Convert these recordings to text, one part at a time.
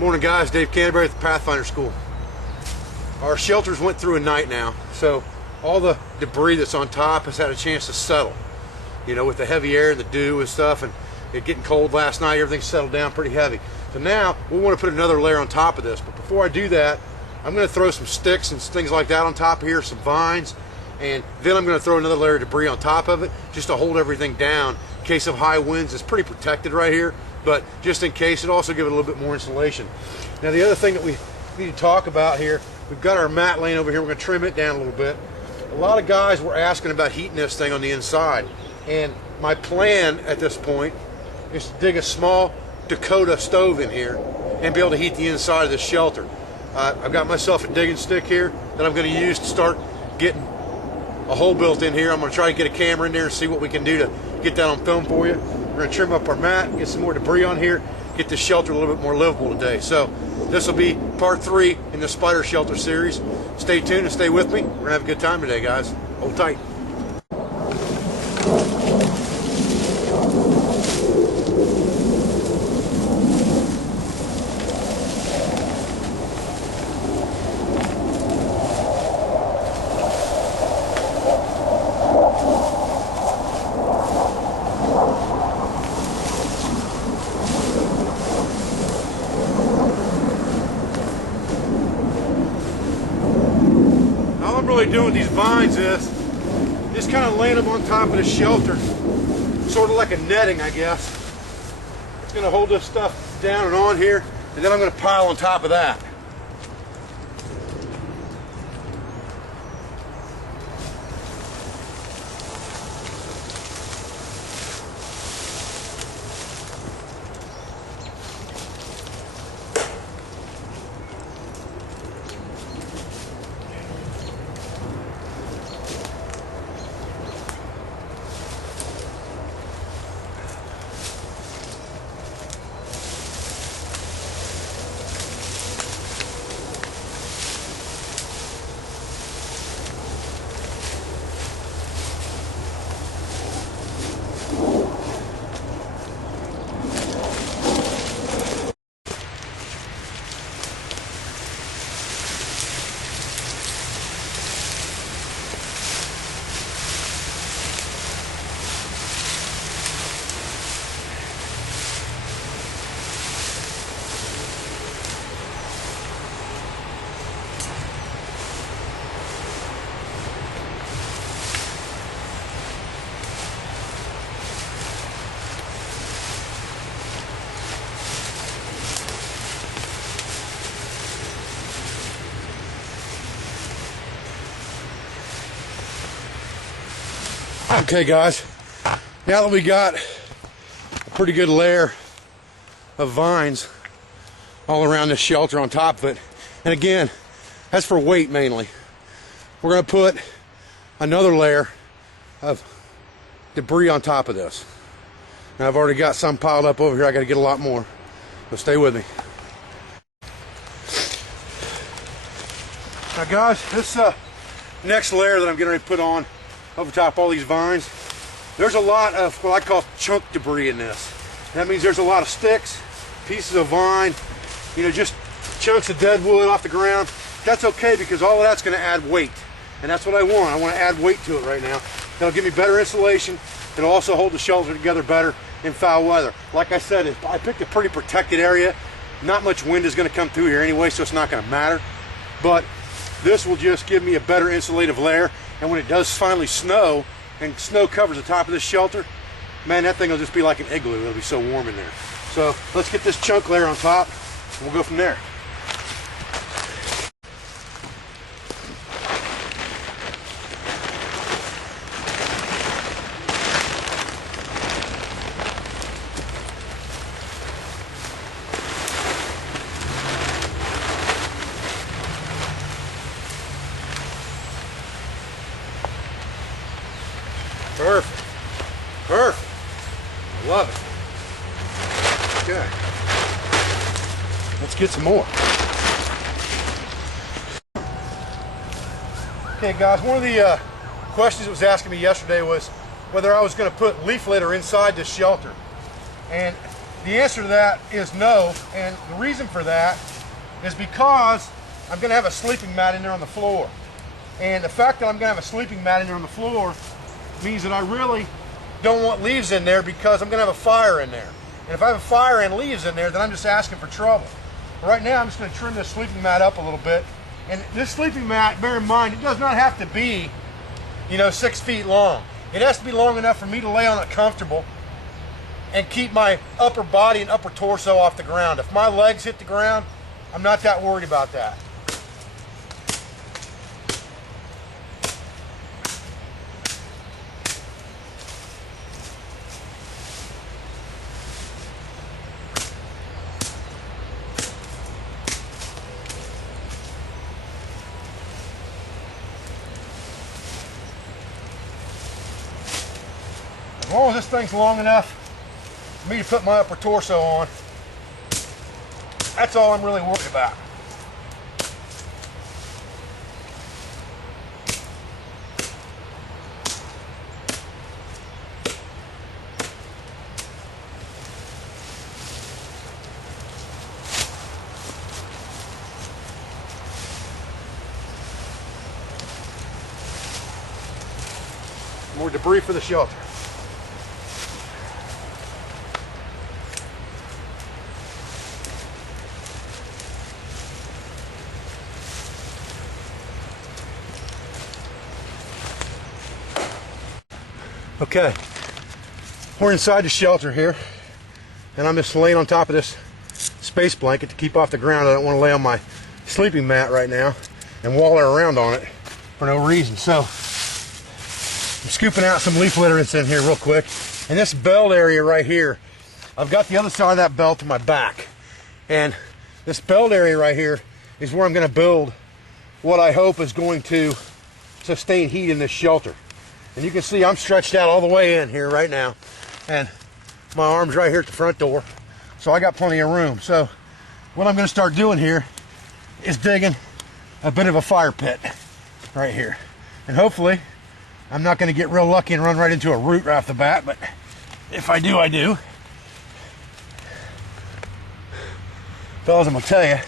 Morning guys, Dave Canterbury at the Pathfinder School. Our shelters went through a night now, so all the debris that's on top has had a chance to settle. You know, with the heavy air and the dew and stuff, and it getting cold last night, everything settled down pretty heavy. So now we want to put another layer on top of this, but before I do that, I'm going to throw some sticks and things like that on top here, some vines, and then I'm going to throw another layer of debris on top of it just to hold everything down in case of high winds. It's pretty protected right here, but just in case, it also give it a little bit more insulation. Now the other thing that we need to talk about here, we've got our mat laying over here. We're going to trim it down a little bit. A lot of guys were asking about heating this thing on the inside, and my plan at this point is to dig a small Dakota stove in here and be able to heat the inside of this shelter. I've got myself a digging stick here that I'm going to use to start getting a hole built in here. I'm going to try to get a camera in there and see what we can do to get that on film for you. We're going to trim up our mat, get some more debris on here, get this shelter a little bit more livable today. So this will be part 3 in the spider shelter series. Stay tuned and stay with me. We're going to have a good time today, guys. Hold tight. Doing with these vines is just kind of laying them on top of the shelter, sort of like a netting, I guess. It's going to hold this stuff down and on here, and then I'm going to pile on top of that. Okay guys, now that we got a pretty good layer of vines all around this shelter on top of it, and again, that's for weight mainly, we're going to put another layer of debris on top of this. Now I've already got some piled up over here. I got to get a lot more, so stay with me. Now guys, this next layer that I'm getting ready to put on over top all these vines, there's a lot of what I call chunk debris in this. That means there's a lot of sticks, pieces of vine, you know, just chunks of dead wood off the ground. That's okay, because all of that's going to add weight, and that's what I want. I want to add weight to it right now. That'll give me better insulation. It'll also hold the shelter together better in foul weather. Like I said, I picked a pretty protected area. Not much wind is going to come through here anyway, so it's not going to matter. But this will just give me a better insulative layer. And when it does finally snow, and snow covers the top of this shelter, man, that thing will just be like an igloo. It'll be so warm in there. So let's get this chunk layer on top, and we'll go from there. Perfect. Perfect. I love it. Okay. Let's get some more. Okay guys, one of the questions that was asking me yesterday was whether I was going to put leaf litter inside this shelter. And The answer to that is no, and the reason for that is because I'm going to have a sleeping mat in there on the floor. And the fact that I'm going to have a sleeping mat in there on the floor means that I really don't want leaves in there, because I'm going to have a fire in there. And if I have a fire and leaves in there, then I'm just asking for trouble. Right now, I'm just going to trim this sleeping mat up a little bit. And this sleeping mat, bear in mind, it does not have to be, 6 feet long. It has to be long enough for me to lay on it comfortable and keep my upper body and upper torso off the ground. If my legs hit the ground, I'm not that worried about that. As long as this thing's long enough for me to put my upper torso on, that's all I'm really worried about. More debris for the shelter. Okay, we're inside the shelter here, and I'm just laying on top of this space blanket to keep off the ground. I don't want to lay on my sleeping mat right now and waller around on it for no reason. So I'm scooping out some leaf litter that's in here real quick. And this belt area right here, I've got the other side of that belt to my back. And this belt area right here is where I'm going to build what I hope is going to sustain heat in this shelter. And you can see I'm stretched out all the way in here right now, and my arm's right here at the front door, so I got plenty of room. So what I'm going to start doing here is digging a bit of a fire pit right here, and hopefully I'm not going to get real lucky and run right into a root right off the bat, but if I do, I do. Fellas, I'm going to tell you,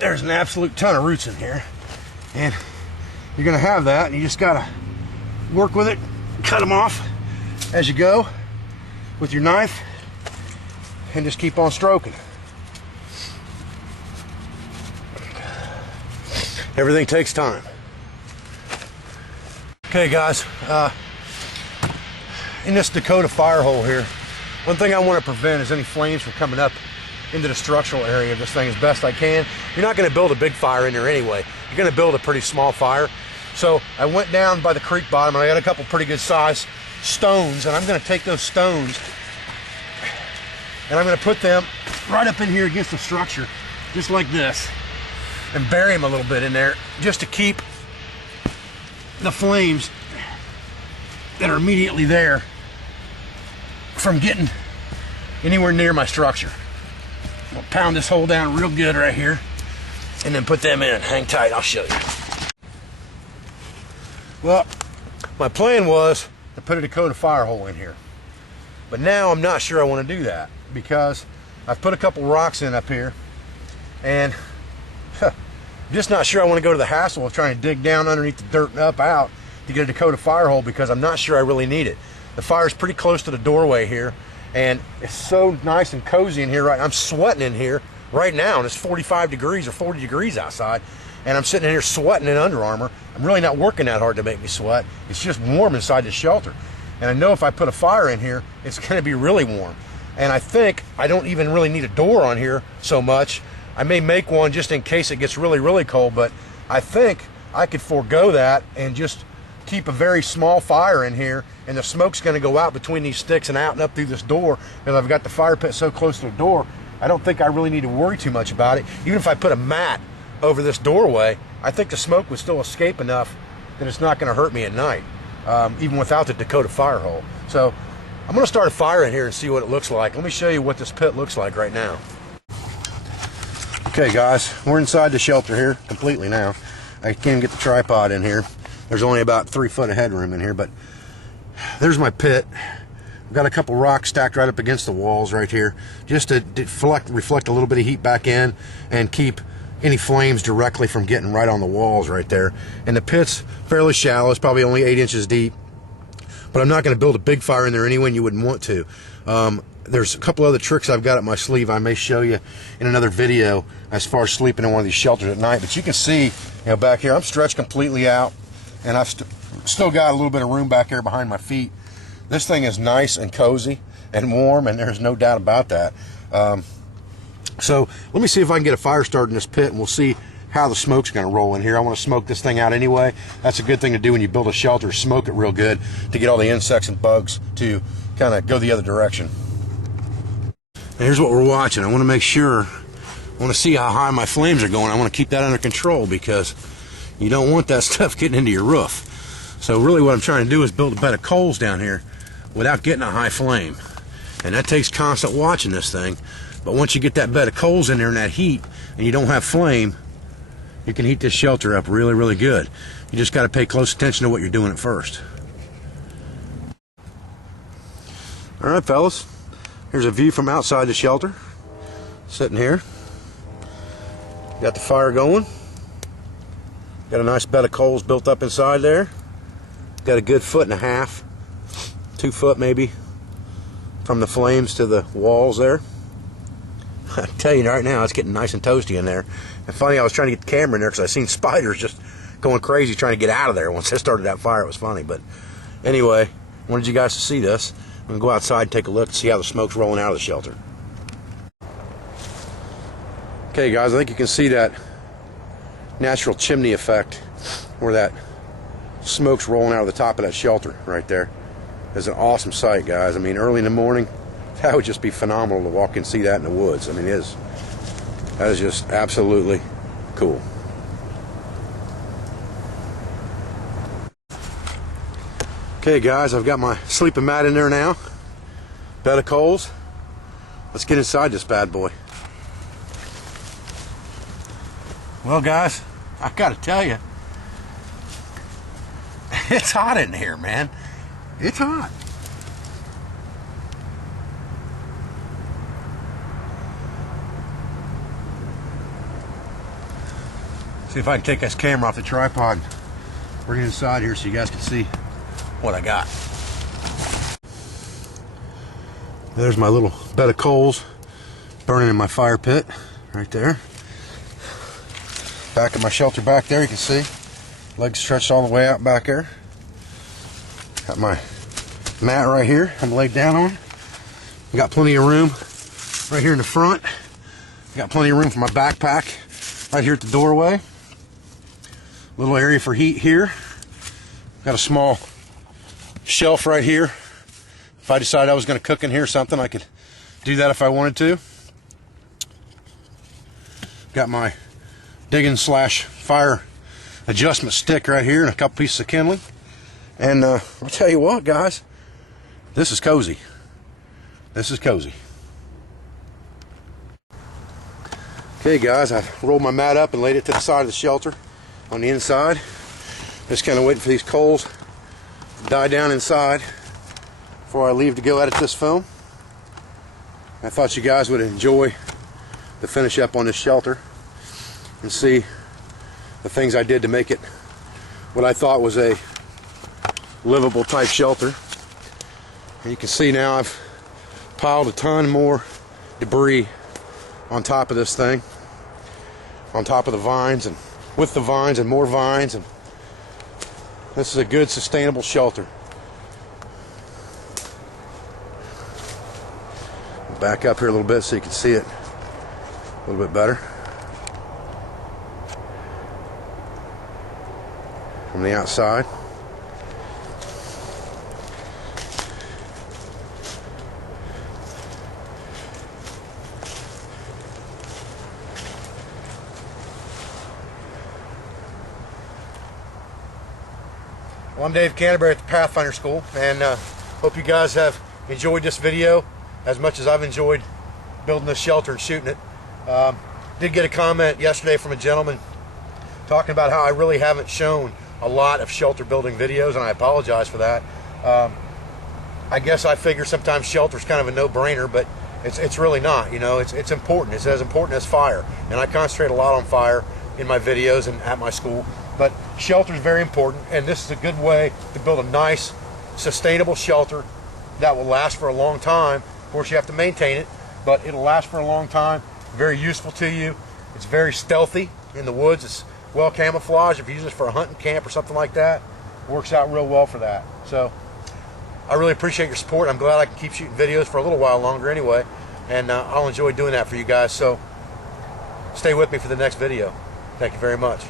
there's an absolute ton of roots in here, and you're going to have that, and you just got to work with it, cut them off as you go with your knife, and just keep on stroking. Everything takes time. Okay guys, in this Dakota fire hole here, one thing I want to prevent is any flames from coming up into the structural area of this thing as best I can. You're not going to build a big fire in there anyway. You're going to build a pretty small fire. So I went down by the creek bottom and I got a couple pretty good sized stones, and I'm going to take those stones and I'm going to put them right up in here against the structure, just like this, and bury them a little bit in there just to keep the flames that are immediately there from getting anywhere near my structure. I'll pound this hole down real good right here and then put them in. Hang tight, I'll show you. Well, my plan was to put a Dakota fire hole in here, but now I'm not sure I want to do that, because I've put a couple rocks in up here, and I'm just not sure I want to go to the hassle of trying to dig down underneath the dirt and up out to get a Dakota fire hole, because I'm not sure I really need it. The fire's pretty close to the doorway here, and it's so nice and cozy in here. Right, I'm sweating in here right now, and it's 45 degrees or 40 degrees outside, and I'm sitting in here sweating in Under Armour. I'm really not working that hard to make me sweat. It's just warm inside the shelter, and I know if I put a fire in here, it's going to be really warm. And I think I don't even really need a door on here so much. I may make one just in case it gets really, really cold, but I think I could forego that and just keep a very small fire in here, and the smoke's going to go out between these sticks and out and up through this door, because I've got the fire pit so close to the door. I don't think I really need to worry too much about it. Even if I put a mat over this doorway, I think the smoke would still escape enough that it's not going to hurt me at night, even without the Dakota fire hole. So I'm going to start a fire in here and see what it looks like. Let me show you what this pit looks like right now. Okay guys, we're inside the shelter here completely now. I can't even get the tripod in here. There's only about 3 foot of headroom in here, but there's my pit I've got a couple rocks stacked right up against the walls right here, just to reflect a little bit of heat back in and keep any flames directly from getting right on the walls right there. And the pit's fairly shallow. It's probably only 8 inches deep, but I'm not going to build a big fire in there anyway, and you wouldn't want to. There's a couple other tricks I've got up my sleeve I may show you in another video as far as sleeping in one of these shelters at night. But you can see, you know, back here I'm stretched completely out, and I've still got a little bit of room back here behind my feet. This thing is nice and cozy and warm, and there's no doubt about that. So let me see if I can get a fire started in this pit, and we'll see how the smoke's going to roll in here. I want to smoke this thing out anyway. That's a good thing to do when you build a shelter, smoke it real good to get all the insects and bugs to kind of go the other direction. And here's what we're watching. I want to make sure, I want to see how high my flames are going. I want to keep that under control because you don't want that stuff getting into your roof. So really what I'm trying to do is build a bed of coals down here without getting a high flame. And that takes constant watching this thing. But once you get that bed of coals in there and that heat, and you don't have flame, you can heat this shelter up really, really good. You just got to pay close attention to what you're doing at first. All right, fellas. Here's a view from outside the shelter. Sitting here. Got the fire going. Got a nice bed of coals built up inside there. Got a good 1.5 feet, 2 foot maybe, from the flames to the walls there. I tell you right now, it's getting nice and toasty in there. And funny, I was trying to get the camera in there because I seen spiders just going crazy trying to get out of there. Once I started that fire, it was funny. But anyway, wanted you guys to see this. I'm going to go outside and take a look and see how the smoke's rolling out of the shelter. Okay guys, I think you can see that natural chimney effect where that smoke's rolling out of the top of that shelter right there. It's an awesome sight, guys. I mean, early in the morning, that would just be phenomenal to walk and see that in the woods. I mean, that is just absolutely cool. Okay guys, I've got my sleeping mat in there now. Bed of coals. Let's get inside this bad boy. Well guys, I gotta tell you, it's hot in here, man. It's hot. See if I can take this camera off the tripod, bring it inside here so you guys can see what I got. There's my little bed of coals burning in my fire pit right there. Back of my shelter back there, you can see legs stretched all the way out back there. Got my mat right here I'm laid down on. Got plenty of room right here in the front. Got plenty of room for my backpack right here at the doorway. Little area for heat here. Got a small shelf right here. If I decided I was going to cook in here something, I could do that if I wanted to. Got my digging / fire adjustment stick right here and a couple pieces of kindling. And I'll tell you what, guys, this is cozy. This is cozy. Okay guys, I rolled my mat up and laid it to the side of the shelter on the inside. Just kind of waiting for these coals to die down inside before I leave to go edit this film. I thought you guys would enjoy the finish up on this shelter and see the things I did to make it what I thought was a livable type shelter. And you can see now I've piled a ton more debris on top of this thing, on top of the vines and with the vines and more vines, and this is a good sustainable shelter. Back up here a little bit so you can see it a little bit better from the outside. Well, I'm Dave Canterbury at the Pathfinder School, and hope you guys have enjoyed this video as much as I've enjoyed building this shelter and shooting it. Did get a comment yesterday from a gentleman talking about how I really haven't shown a lot of shelter building videos, and I apologize for that. I guess I figure sometimes shelter's kind of a no-brainer, but it's really not. You know, it's important. It's as important as fire, and I concentrate a lot on fire in my videos and at my school. But shelter is very important, and this is a good way to build a nice, sustainable shelter that will last for a long time. Of course, you have to maintain it, but it'll last for a long time. Very useful to you. It's very stealthy in the woods. It's well camouflaged. If you use it for a hunting camp or something like that, it works out real well for that. So I really appreciate your support. I'm glad I can keep shooting videos for a little while longer anyway, and I'll enjoy doing that for you guys. So stay with me for the next video. Thank you very much.